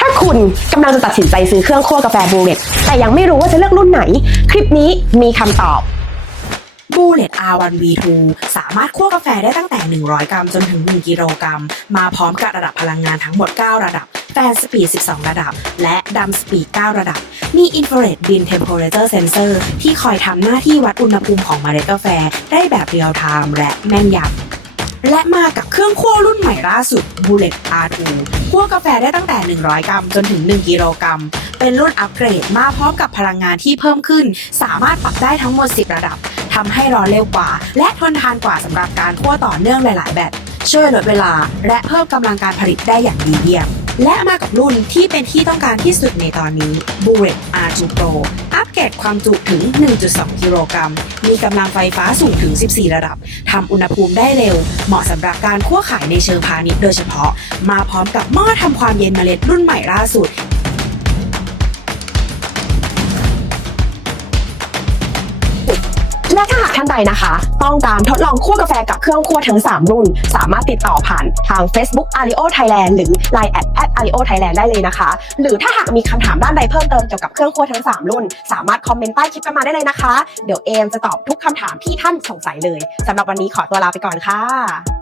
ถ้าคุณกำลังจะตัดสินใจซื้อเครื่องคั่วกาแฟบูเรตแต่ยังไม่รู้ว่าจะเลือกรุ่นไหน คลิปนี้มีคำตอบบูเลต R1V2 สามารถคั่วกาแฟได้ตั้งแต่ 100 กรัมจนถึง 1 กิโลกรัม มาพร้อมกับระดับพลังงานทั้งหมด 9 ระดับแฟนสปีด 12 ระดับ และดัมสปีด 9 ระดับ มีอินฟราเรดบินเทมเพอเรเจอร์เซนเซอร์ที่คอยทำหน้าที่วัดอุณหภูมิของเมล็ดกาแฟได้แบบเรียลไทม์และแม่นยำ และมากับเครื่องคั่วรุ่นใหม่ล่าสุด Bullet R2 คั่วกาแฟได้ตั้งแต่ 100 กรัมจนถึง 1 กิโลกรัม เป็นรุ่นอัปเกรดมาพร้อมกับพลังงานที่เพิ่มขึ้น สามารถปรับได้ทั้งหมด 10 ระดับ ทำให้ร้อนเร็วกว่า และทนทานกว่าสำหรับการคั่วต่อเนื่องหลาย ๆ แบบ ช่วยลดเวลา และเพิ่มกำลังการผลิตได้อย่างดีเยี่ยม และมากับรุ่นที่เป็นที่ต้องการที่สุดในตอนนี้ Bullet R2 Pro อัปเกรดความจุถึง 1.2 กิโลกรัม มีกำลังไฟฟ้าสูงถึง 14 ระดับ ทำอุณหภูมิได้เร็ว เหมาะสำหรับการคั่วขายในเชิงพาณิชย์โดยเฉพาะ มาพร้อมกับหม้อทำความเย็นเมล็ดรุ่นใหม่ล่าสุด ละถ้าหากท่านใดนะคะ ต้องการทดลองคั่วกาแฟกับเครื่องคั่วทั้ง 3 รุ่น สามารถติดต่อผ่านทาง Facebook Ario Thailand หรือ Line แอด Ario Thailand ได้เลยนะคะ หรือถ้าหากมีคำถามด้านใดเพิ่มเติมเกี่ยวกับเครื่องคั่วทั้ง 3 รุ่น สามารถคอมเมนต์ใต้คลิปกันมาได้เลยนะคะ เดี๋ยวเอมจะตอบทุกคำถามที่ท่านสงสัยเลยสำหรับวันนี้ขอตัวลาไปก่อนค่ะ